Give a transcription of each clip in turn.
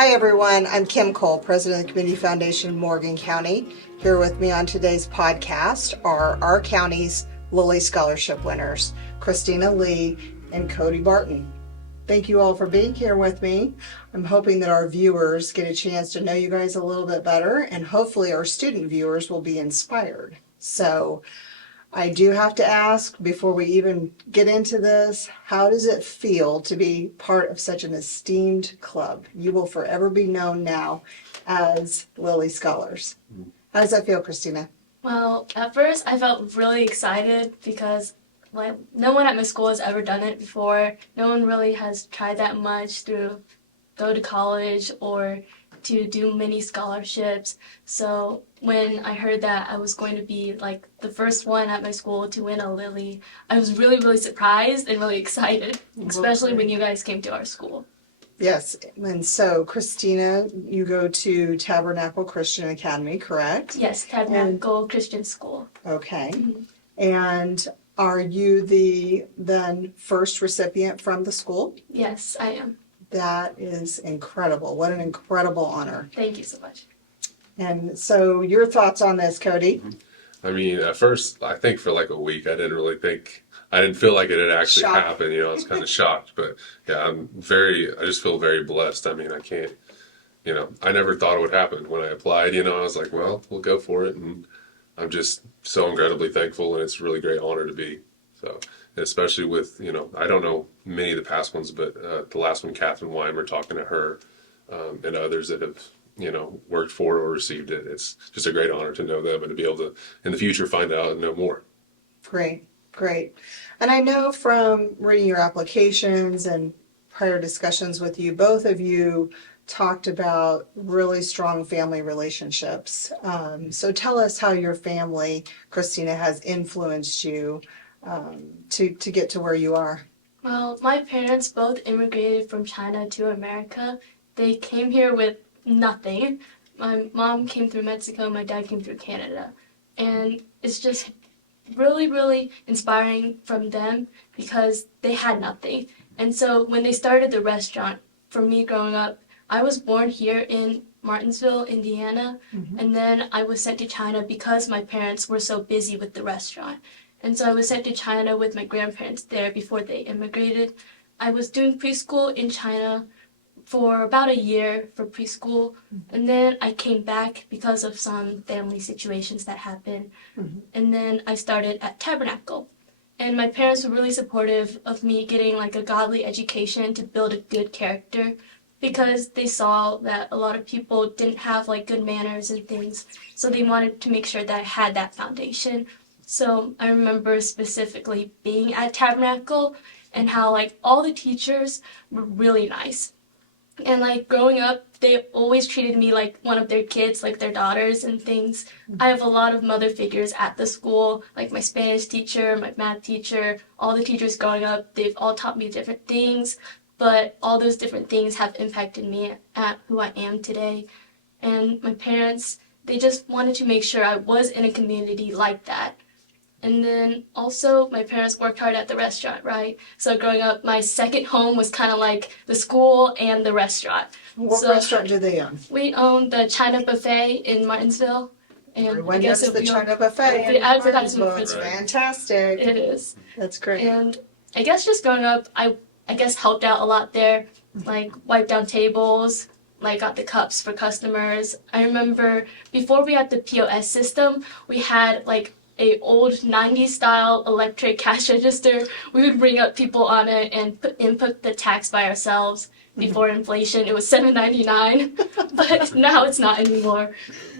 Hi everyone, I'm Kim Cole, President of the Community Foundation Morgan County. Here with me on today's podcast are our county's Lilly Scholarship winners, Christina Lee and Cody Martin. Thank you all for being here with me. I'm hoping that our viewers get a chance to know you guys a little bit better, and hopefully our student viewers will be inspired. So I do have to ask, before we even get into this, how does it feel to be part of such an esteemed club? You will forever be known now as Lilly Scholars. How does that feel, Christina? Well, at first I felt really excited because no one at my school has ever done it before. No one really has tried that much to go to college or to do many scholarships. So when I heard that I was going to be the first one at my school to win a Lilly, I was really, really surprised and really excited, especially when you guys came to our school. Yes, and so Christina, you go to Tabernacle Christian Academy, correct? Yes, Tabernacle Christian School. Okay. Mm-hmm. And are you the then first recipient from the school? Yes, I am. That is incredible. What an incredible honor. Thank you so much. And so your thoughts on this, Cody? I mean, at first, I think for like a week, I didn't feel like it had actually Shocked. happened. I was kind of shocked, but yeah, I just feel very blessed. I mean, I can't, I never thought it would happen when I applied, I was like, well, we'll go for it. And I'm just so incredibly thankful, and it's a really great honor to be. So, especially with, I don't know many of the past ones, but the last one, Catherine Weimer, talking to her and others that have, worked for it or received it. It's just a great honor to know them and to be able to, in the future, find out and know more. Great, great. And I know from reading your applications and prior discussions with you, both of you talked about really strong family relationships. So tell us how your family, Christina, has influenced you to get to where you are. Well, my parents both immigrated from China to America. They came here with nothing. My mom came through Mexico, my dad came through Canada. And it's just really, really inspiring from them because they had nothing. And so when they started the restaurant, for me growing up, I was born here in Martinsville, Indiana, and then I was sent to China because my parents were so busy with the restaurant. And so I was sent to China with my grandparents there before they immigrated. I was doing preschool in China for about a year for preschool, and then I came back because of some family situations that happened, and then I started at Tabernacle. And my parents were really supportive of me getting a godly education to build a good character, because they saw that a lot of people didn't have good manners and things, so they wanted to make sure that I had that foundation. So I remember specifically being at Tabernacle and how all the teachers were really nice. And growing up, they always treated me like one of their kids, like their daughters and things. I have a lot of mother figures at the school, like my Spanish teacher, my math teacher, all the teachers growing up. They've all taught me different things, but all those different things have impacted me at who I am today. And my parents, they just wanted to make sure I was in a community like that. And then also my parents worked hard at the restaurant, right? So growing up, my second home was kind of like the school and the restaurant. What restaurant do they own? We own the China Buffet in Martinsville. And Everyone knows the China Buffet. The advertisement It's was fantastic. It is. That's great. And I guess just growing up, I guess helped out a lot there, wiped down tables, got the cups for customers. I remember before we had the POS system, we had a old 90s style electric cash register. We would ring up people on it and input the tax by ourselves. Before inflation, it was $7.99, but now it's not anymore.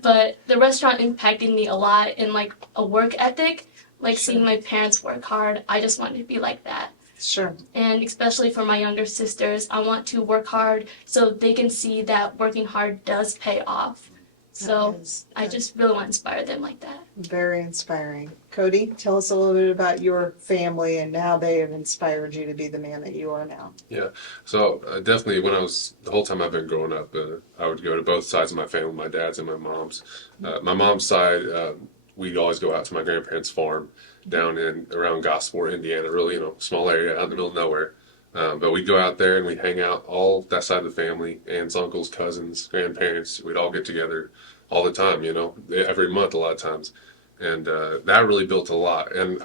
But the restaurant impacted me a lot in a work ethic, seeing my parents work hard. I just wanted to be like that. Sure. And especially for my younger sisters, I want to work hard so they can see that working hard does pay off. So I just really want to inspire them like that. Very inspiring. Cody, tell us a little bit about your family and how they have inspired you to be the man that you are now. Yeah. So definitely the whole time I've been growing up, I would go to both sides of my family, my dad's and my mom's. My mom's side, we'd always go out to my grandparents' farm down in around Gosport, Indiana, really, small area out in the middle of nowhere. But we'd go out there and we'd hang out, all that side of the family, aunts, uncles, cousins, grandparents. We'd all get together all the time, every month a lot of times. And that really built a lot. And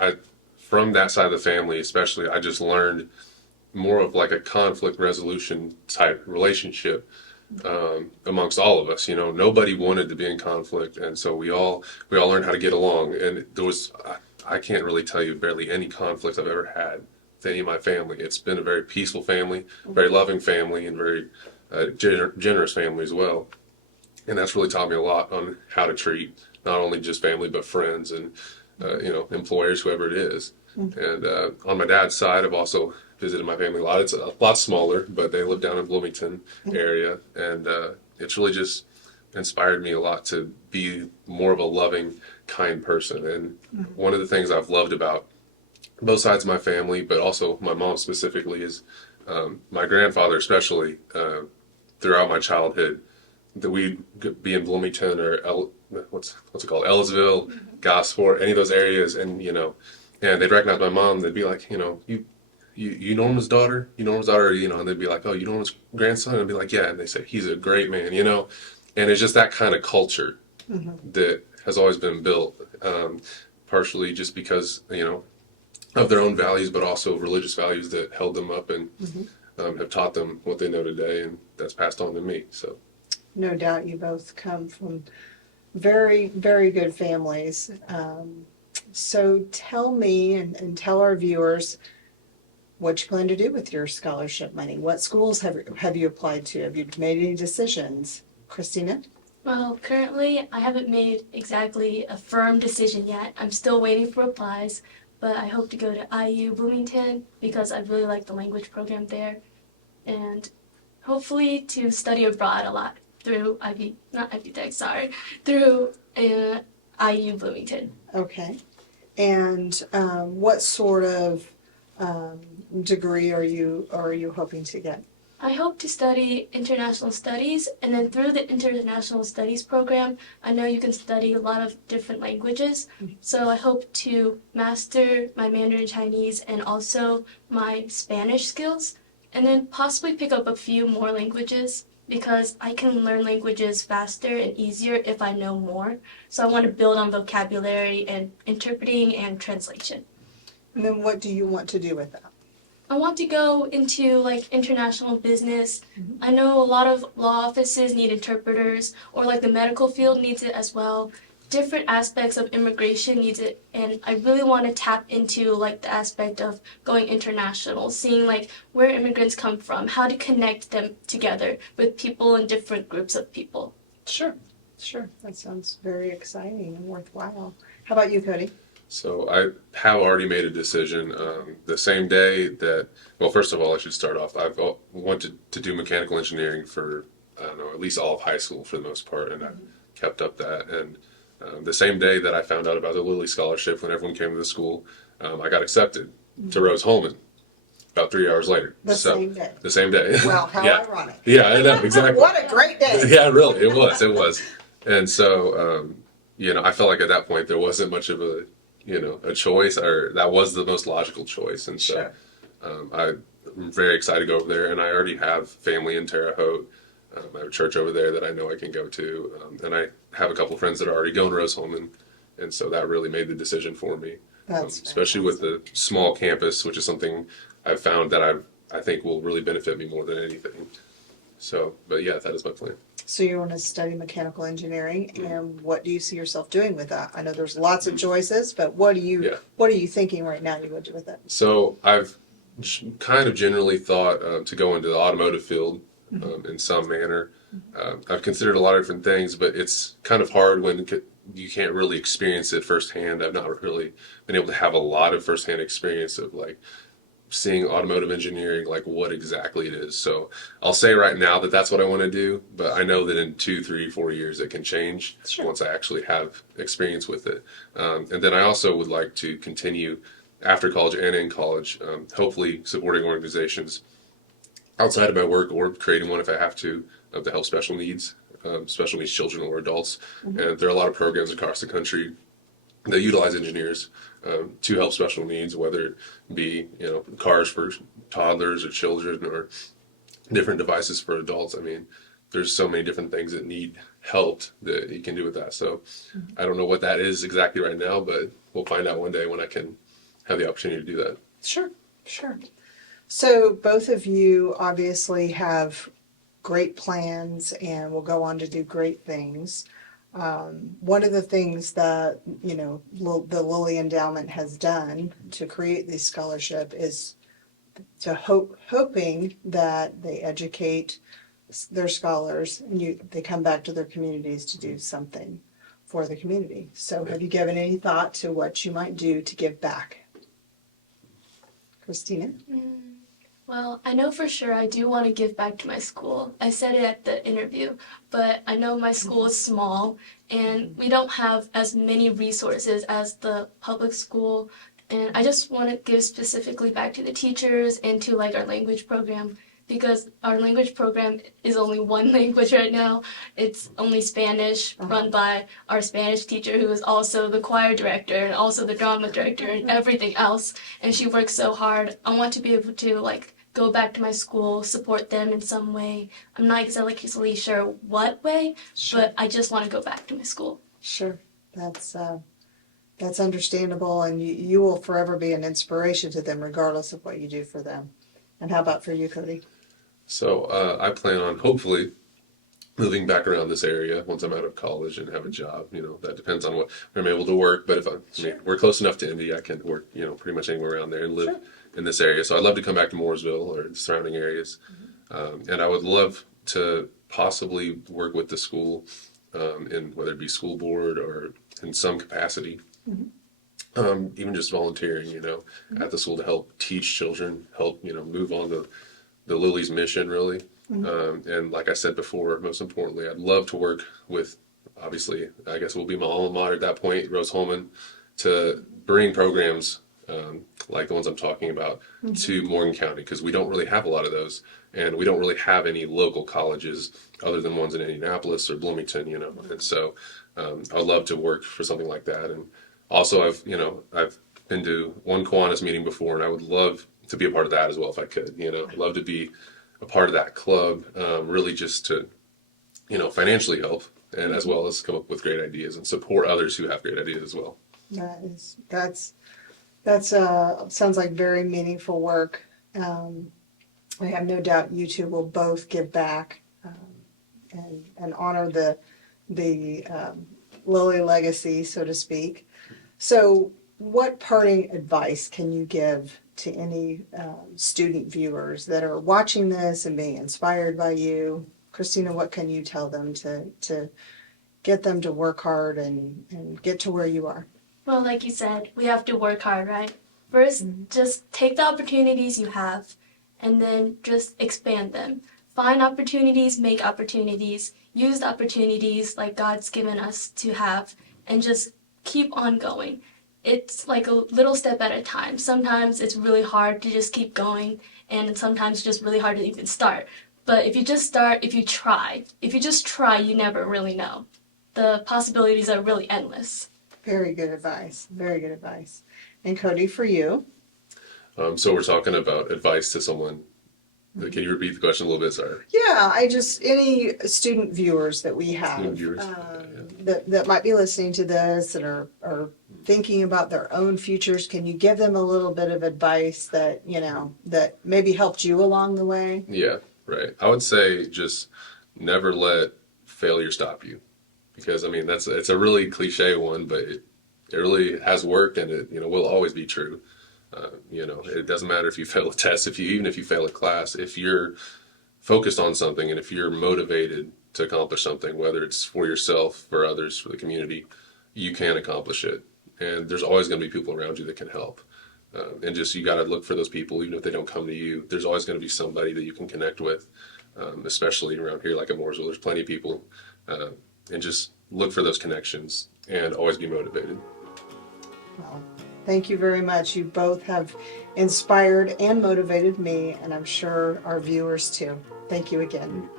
from that side of the family especially, I just learned more of like a conflict resolution type relationship amongst all of us. Nobody wanted to be in conflict, and so we all learned how to get along. And there was, I can't really tell you barely any conflict I've ever had with any of my family. It's been a very peaceful family, very loving family, and very generous family as well. And that's really taught me a lot on how to treat not only just family but friends and employers, whoever it is. And on my dad's side, I've also visited my family a lot. It's a lot smaller, but they live down in Bloomington area, and it's really just inspired me a lot to be more of a loving, kind person. And one of the things I've loved about both sides of my family, but also my mom specifically, is my grandfather especially, throughout my childhood, that we'd be in Bloomington or what's it called, Ellisville, Gosport, any of those areas, and and they'd recognize my mom. They'd be like, you Norma's daughter, and they'd be like, oh, you Norma's grandson, and I'd be like, yeah, and they say he's a great man, and it's just that kind of culture that has always been built, partially just because of their own values, but also religious values that held them up and have taught them what they know today, and that's passed on to me. So, no doubt, you both come from very, very good families. So tell me and tell our viewers what you plan to do with your scholarship money. What schools have you applied to? Have you made any decisions? Christina? Well, currently I haven't made exactly a firm decision yet. I'm still waiting for replies, but I hope to go to IU Bloomington because I really like the language program there, and hopefully to study abroad a lot through through IU Bloomington. Okay. And what sort of degree are you hoping to get? I hope to study international studies, and then through the international studies program, I know you can study a lot of different languages. So I hope to master my Mandarin Chinese and also my Spanish skills, and then possibly pick up a few more languages, because I can learn languages faster and easier if I know more. So I want to build on vocabulary and interpreting and translation. And then what do you want to do with that? I want to go into international business. I know a lot of law offices need interpreters, or the medical field needs it as well. Different aspects of immigration needs it, and I really want to tap into the aspect of going international, seeing where immigrants come from, how to connect them together with people in different groups of people. Sure. That sounds very exciting and worthwhile. How about you, Cody? So I have already made a decision. The same day that, well, first of all, I should start off. I've wanted to do mechanical engineering for, I don't know, at least all of high school for the most part, and I've kept up that. And the same day that I found out about the Lilly scholarship, when everyone came to the school, I got accepted to Rose-Hulman about 3 hours later. The same day. The same day. Wow, how ironic. Yeah, I know, exactly. What a great day. Yeah, really, it was. And so, I felt like at that point there wasn't much of a choice, or that was the most logical choice. And so I'm very excited to go over there, and I already have family in Terre Haute. I have a church over there that I know I can go to, and I have a couple of friends that are already going to Rose-Hulman, and so that really made the decision for me. That's especially with the small campus, which is something I've found that I think will really benefit me more than anything. So, but yeah, that is my plan. So you want to study mechanical engineering, and what do you see yourself doing with that? I know there's lots of choices, but what are you thinking right now you would do with it? So I've kind of generally thought to go into the automotive field in some manner. I've considered a lot of different things, but it's kind of hard when you can't really experience it firsthand. I've not really been able to have a lot of firsthand experience of seeing automotive engineering, what exactly it is. So I'll say right now that that's what I want to do, but I know that in 2, 3, 4 years it can change once I actually have experience with it. And then I also would like to continue after college and in college, hopefully supporting organizations outside of my work, or creating one if I have to help special needs children or adults. And there are a lot of programs across the country that utilize engineers to help special needs, whether it be, cars for toddlers or children or different devices for adults. I mean, there's so many different things that need helped that you can do with that. So I don't know what that is exactly right now, but we'll find out one day when I can have the opportunity to do that. Sure, sure. So both of you obviously have great plans and will go on to do great things. One of the things that, the Lilly Endowment has done to create this scholarship is to hoping that they educate their scholars and they come back to their communities to do something for the community. So have you given any thought to what you might do to give back? Christina? Well, I know for sure I do want to give back to my school. I said it at the interview, but I know my school is small and we don't have as many resources as the public school. And I just want to give specifically back to the teachers and to our language program, because our language program is only one language right now. It's only Spanish, run by our Spanish teacher, who is also the choir director and also the drama director and everything else. And she works so hard. I want to be able to go back to my school, support them in some way. I'm not exactly sure what way, but I just want to go back to my school. Sure. That's understandable, and you will forever be an inspiration to them regardless of what you do for them. And how about for you, Cody? So I plan on hopefully moving back around this area once I'm out of college and have a job. That depends on what I'm able to work. But if we're close enough to Indy, I can work, pretty much anywhere around there and live in this area. So I'd love to come back to Mooresville or the surrounding areas. And I would love to possibly work with the school in whether it be school board or in some capacity. Even just volunteering, at the school to help teach children, help, move on to the Lily's mission, really. And like I said before, most importantly, I'd love to work with, obviously, I guess it will be my alma mater at that point, Rose Holman, to bring programs like the ones I'm talking about to Morgan County, because we don't really have a lot of those. And we don't really have any local colleges other than ones in Indianapolis or Bloomington, And so I'd love to work for something like that. And also, I've been to one Kiwanis meeting before, and I would love to be a part of that as well if I could. I'd love to be a part of that club, really just to, financially help, and as well as come up with great ideas and support others who have great ideas as well. That's sounds like very meaningful work. I have no doubt you two will both give back and honor the Lilly legacy, so to speak. So what parting advice can you give to any student viewers that are watching this and being inspired by you? Christina, what can you tell them to get them to work hard and get to where you are? Well, like you said, we have to work hard, right? First, just take the opportunities you have and then just expand them. Find opportunities, make opportunities, use the opportunities like God's given us to have, and just keep on going. It's like a little step at a time. Sometimes it's really hard to just keep going, and sometimes it's just really hard to even start. But if you just start, if you just try, you never really know. The possibilities are really endless. Very good advice. Very good advice. And Cody, for you? So we're talking about advice to someone. Can you repeat the question a little bit? Sorry. Yeah, any student viewers that we have that might be listening to this and are thinking about their own futures, can you give them a little bit of advice that, that maybe helped you along the way? Yeah, right. I would say just never let failure stop you. Because, it's a really cliche one, but it really has worked, and it, will always be true. It doesn't matter if you fail a test, even if you fail a class, if you're focused on something and if you're motivated to accomplish something, whether it's for yourself, for others, for the community, you can accomplish it. And there's always going to be people around you that can help. And just, you got to look for those people, even if they don't come to you. There's always going to be somebody that you can connect with, especially around here, like at Mooresville. There's plenty of people. And just look for those connections and always be motivated. Well, thank you very much. You both have inspired and motivated me, and I'm sure our viewers too. Thank you again.